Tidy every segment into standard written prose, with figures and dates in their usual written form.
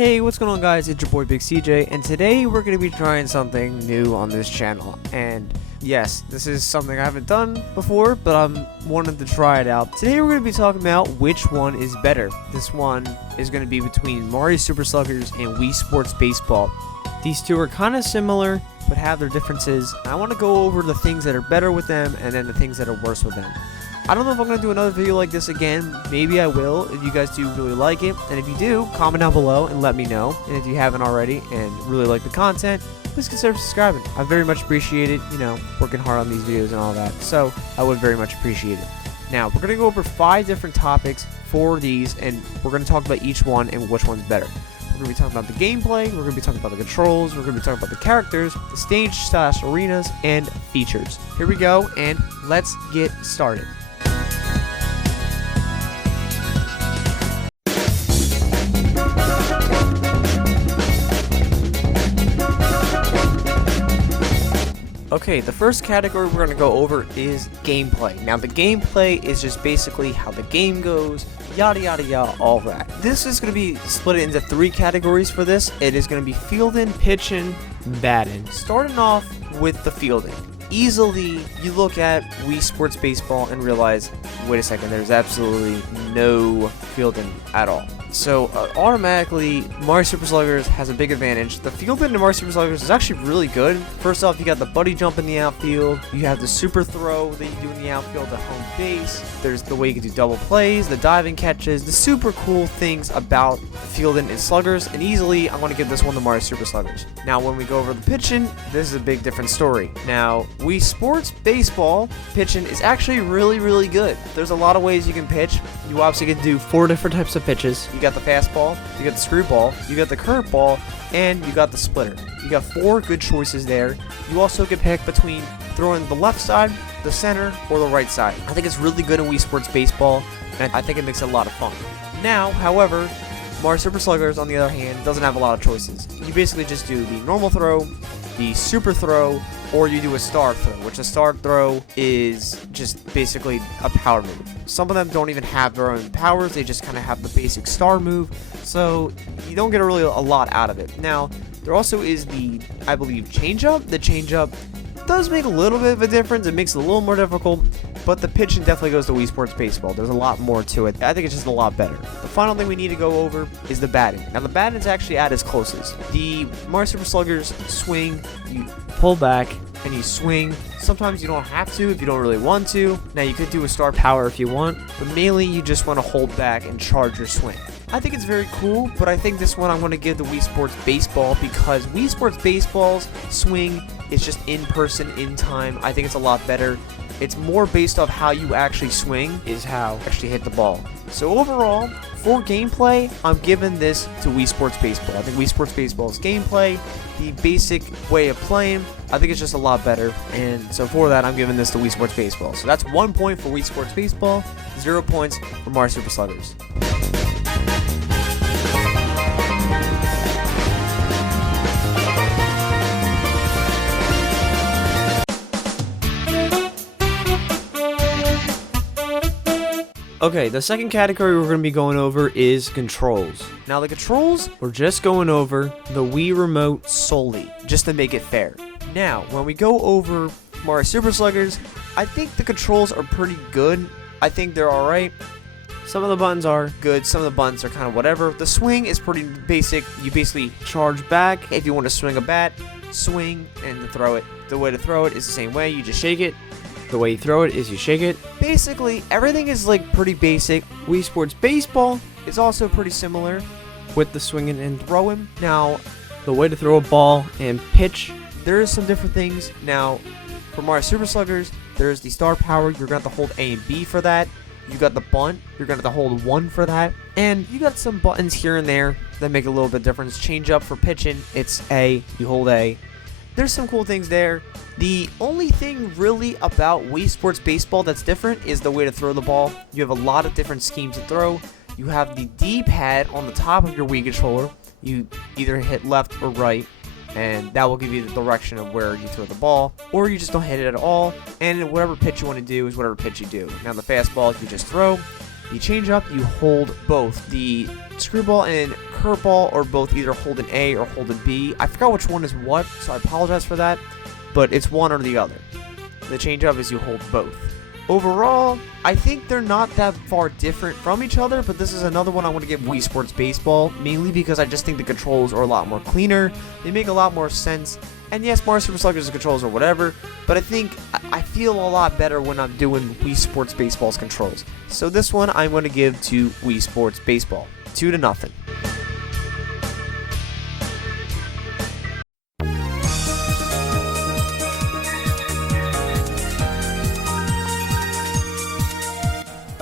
Hey, what's going on guys, it's your boy Big CJ, and today we're going to be trying something new on this channel. And yes, this is something I haven't done before, but I'm wanted to try it out. Today we're going to be talking about which one is better. This one is going to be between Mario Super Sluggers and Wii Sports Baseball. These two are kind of similar, but have their differences. I want to go over the things that are better with them, and then the things that are worse with them. I don't know if I'm going to do another video like this again. Maybe I will if you guys do really like it. And if you do, comment down below and let me know. And if you haven't already and really like the content, please consider subscribing. I very much appreciate it, working hard on these videos and all that. So I would very much appreciate it. Now, we're going to go over 5 different topics for these, and we're going to talk about each one and which one's better. We're going to be talking about the gameplay, we're going to be talking about the controls, we're going to be talking about the characters, the stage/arenas, and features. Here we go, and let's get started. Okay, the first category we're going to go over is gameplay. Now, the gameplay is just basically how the game goes, yada yada yada, all that. This is going to be split into 3 categories for this. It is going to be fielding, pitching, batting. Starting off with the fielding. Easily, you look at Wii Sports Baseball and realize, wait a second, there's absolutely no fielding at all. So automatically, Mario Super Sluggers has a big advantage. The fielding in Mario Super Sluggers is actually really good. First off, you got the buddy jump in the outfield. You have the super throw that you do in the outfield at home base. There's the way you can do double plays, the diving catches, the super cool things about fielding in Sluggers. And easily, I'm going to give this one to Mario Super Sluggers. Now, when we go over the pitching, this is a big different story. Now, Wii Sports Baseball pitching is actually really good. There's a lot of ways you can pitch. You obviously can do 4 different types of pitches. You got the fastball, you got the screwball, you got the curveball, and you got the splitter. You got 4 good choices there. You also can pick between throwing the left side, the center, or the right side. I think it's really good in Wii Sports Baseball, and I think it makes it a lot of fun. Now, however, Mario Super Sluggers, on the other hand, doesn't have a lot of choices. You basically just do the normal throw, the super throw, or you do a star throw, which a star throw is just basically a power move. Some of them don't even have their own powers, they just kind of have the basic star move, so you don't get really a lot out of it. Now, there also is the, I believe, changeup. The changeup does make a little bit of a difference, it makes it a little more difficult, but the pitching definitely goes to Wii Sports Baseball. There's a lot more to it. I think it's just a lot better. The final thing we need to go over is the batting. Now, the batting is actually at its closest. The Mario Super Sluggers swing, you pull back, and you swing. Sometimes you don't have to if you don't really want to. Now, you could do a star power if you want, but mainly you just want to hold back and charge your swing. I think it's very cool, but I think this one I'm going to give the Wii Sports Baseball because Wii Sports Baseball's swing is just in person, in time. I think it's a lot better. It's more based off how you actually swing is how you actually hit the ball. So overall, for gameplay, I'm giving this to Wii Sports Baseball. I think Wii Sports Baseball's gameplay, the basic way of playing, I think it's just a lot better. And so for that, I'm giving this to Wii Sports Baseball. So that's 1 point for Wii Sports Baseball, 0 points for Mario Super Sluggers. Okay, the second category we're going to be going over is controls. Now, the controls, we're just going over the Wii Remote solely, just to make it fair. Now, when we go over Mario Super Sluggers, I think the controls are pretty good. I think they're alright. Some of the buttons are good, some of the buttons are kind of whatever. The swing is pretty basic. You basically charge back. If you want to swing a bat, swing and throw it. The way to throw it is the same way. You just shake it. The way you throw it is you shake it. Basically, everything is like pretty basic. Wii Sports Baseball is also pretty similar with the swinging and throwing. Now, the way to throw a ball and pitch, there's some different things. Now, for Mario Super Sluggers, there's the star power. You're going to have to hold A and B for that. You got the bunt. You're going to have to hold 1 for that. And you got some buttons here and there that make a little bit of difference. Change up for pitching. It's A. You hold A. There's some cool things there. The only thing really about Wii Sports Baseball that's different is the way to throw the ball. You have a lot of different schemes to throw. You have the D-pad on the top of your Wii controller. You either hit left or right, and that will give you the direction of where you throw the ball, or you just don't hit it at all, and whatever pitch you want to do is whatever pitch you do. Now, the fastball, you just throw. The change-up, you hold both. The screwball and curveball are both either hold an A or hold a B. I forgot which one is what, so I apologize for that, but it's one or the other. The change-up is you hold both. Overall, I think they're not that far different from each other, but this is another one I want to give Wii Sports Baseball, mainly because I just think the controls are a lot more cleaner, they make a lot more sense, and yes, Mario Super Sluggers controls or whatever, but I think I feel a lot better when I'm doing Wii Sports Baseball's controls. So this one I'm going to give to Wii Sports Baseball, 2-0.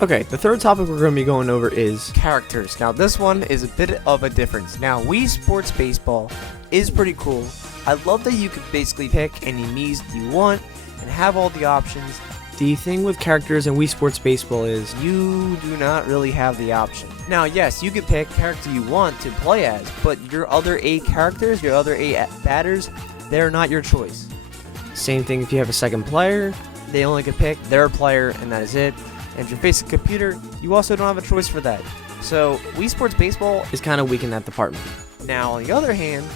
Okay, the third topic we're going to be going over is characters. Now, this one is a bit of a difference. Now, Wii Sports Baseball is pretty cool. I love that you can basically pick any Miis you want and have all the options. The thing with characters in Wii Sports Baseball is you do not really have the option. Now, yes, you can pick character you want to play as, but your other 8 characters, your other 8 batters, they're not your choice. Same thing if you have a second player, they only can pick their player and that is it. And if you're facing a computer, you also don't have a choice for that. So, Wii Sports Baseball is kind of weak in that department. Now, on the other hand,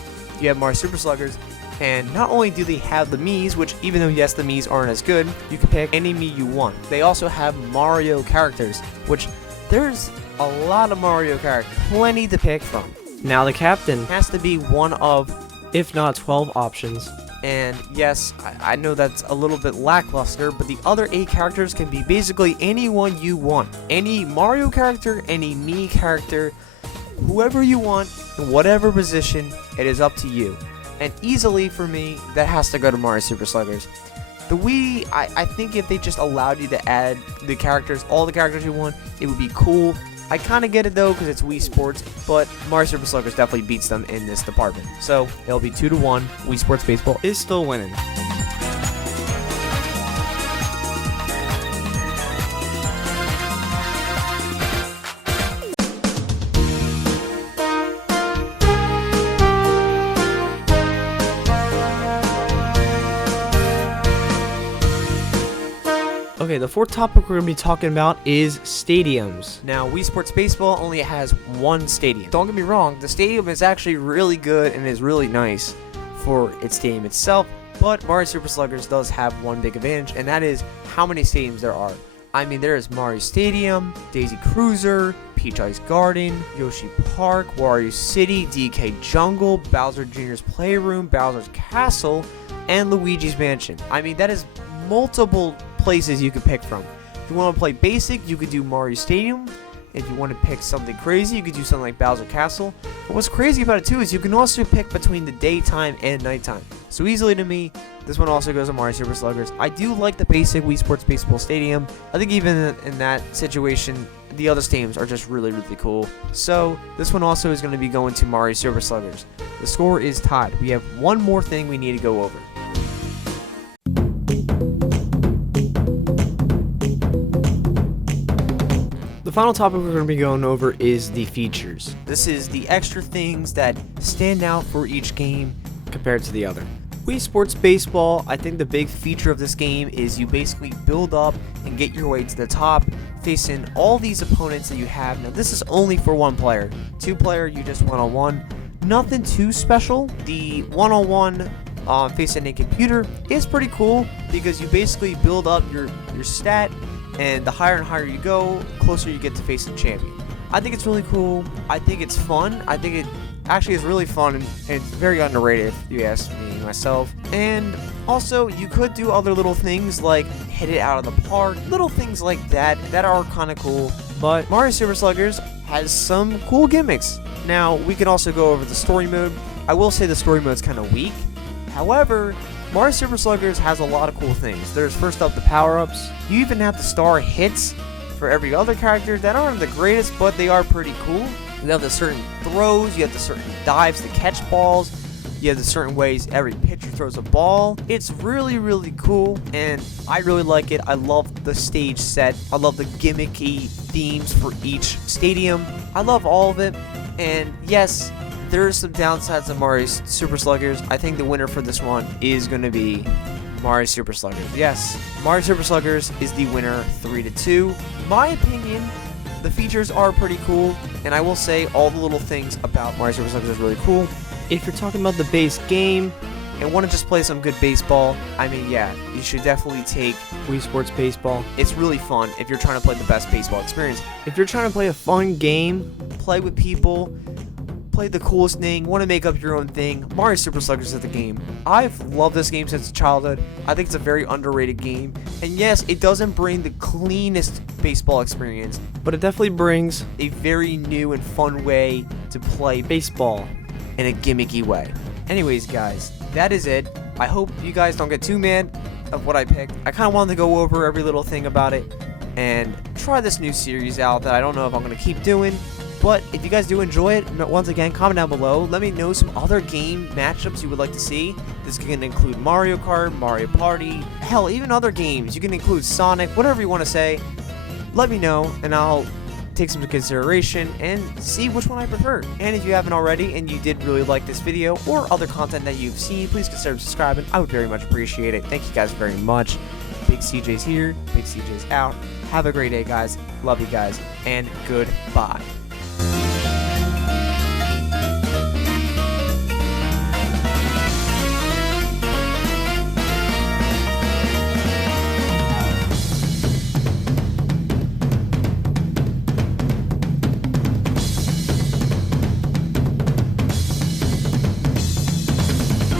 you have Mario Super Sluggers, and not only do they have the Miis, which even though, yes, the Miis aren't as good, you can pick any Mii you want. They also have Mario characters, which there's a lot of Mario characters, plenty to pick from. Now, the captain has to be one of, if not 12 options. And yes, I know that's a little bit lackluster, but the other 8 characters can be basically anyone you want. Any Mario character, any Mii character, whoever you want, in whatever position, it is up to you. And easily for me, that has to go to Mario Super Sluggers. The Wii, I think if they just allowed you to add the characters, all the characters you want, it would be cool. I kind of get it though because it's Wii Sports, but Mario Super Sluggers definitely beats them in this department. So it'll be 2-1. Wii Sports Baseball is still winning. Okay, the fourth topic we're going to be talking about is stadiums. Now, Wii Sports Baseball only has one stadium. Don't get me wrong, the stadium is actually really good and is really nice for its stadium itself, but Mario Super Sluggers does have one big advantage, and that is how many stadiums there are. I mean, there is Mario Stadium, Daisy Cruiser, Peach Ice Garden, Yoshi Park, Wario City, DK Jungle, Bowser Jr.'s Playroom, Bowser's Castle, and Luigi's Mansion. I mean, that is multiple places you could pick from. If you want to play basic, you could do Mario Stadium. If you want to pick something crazy, you could do something like Bowser Castle. But what's crazy about it too is you can also pick between the daytime and nighttime. So easily to me, this one also goes to Mario Super Sluggers. I do like the basic Wii Sports Baseball Stadium. I think even in that situation, the other stadiums are just really, really cool. So this one also is going to be going to Mario Super Sluggers. The score is tied. We have one more thing we need to go over. The final topic we're going to be going over is the features. This is the extra things that stand out for each game compared to the other. Wii Sports Baseball, I think the big feature of this game is you basically build up and get your way to the top, facing all these opponents that you have. Now this is only for one player. 2-player, you just one-on-one. Nothing too special. The one-on-one facing a computer is pretty cool because you basically build up your stat, and the higher and higher you go, closer you get to facing champion. I think it's really cool. I think it's fun. I think it actually is really fun, and it's very underrated if you ask me myself. And also, you could do other little things like hit it out of the park, little things like that are kind of cool. But Mario Super Sluggers has some cool gimmicks. Now, we can also go over the story mode. I will say the story mode is kind of weak. However, Mario Super Sluggers has a lot of cool things. There's first up the power-ups. You even have the star hits for every other character that aren't the greatest, but they are pretty cool. You have the certain throws, you have the certain dives to catch balls, you have the certain ways every pitcher throws a ball. It's really, really cool, and I really like it. I love the stage set. I love the gimmicky themes for each stadium. I love all of it, and yes, there are some downsides of Mario Super Sluggers. I think the winner for this one is going to be Mario Super Sluggers. Yes, Mario Super Sluggers is the winner 3-2. In my opinion, The features are pretty cool, and I will say all the little things about Mario Super Sluggers is really cool. If you're talking about the base game and want to just play some good baseball, I mean, yeah, you should definitely take Wii Sports Baseball. It's really fun if you're trying to play the best baseball experience. If you're trying to play a fun game, play with people, play the coolest thing, want to make up your own thing, Mario Super Sluggers is the game. I've loved this game since childhood. I think it's a very underrated game. And yes, it doesn't bring the cleanest baseball experience, but it definitely brings a very new and fun way to play baseball in a gimmicky way. Anyways, guys, that is it. I hope you guys don't get too mad of what I picked. I kind of wanted to go over every little thing about it and try this new series out that I don't know if I'm going to keep doing. But if you guys do enjoy it, once again, comment down below. Let me know some other game matchups you would like to see. This can include Mario Kart, Mario Party, hell, even other games. You can include Sonic, whatever you want to say. Let me know, and I'll take some into consideration and see which one I prefer. And if you haven't already and you did really like this video or other content that you've seen, please consider subscribing. I would very much appreciate it. Thank you guys very much. Big CJ's here, Big CJ's out. Have a great day, guys. Love you guys, and goodbye.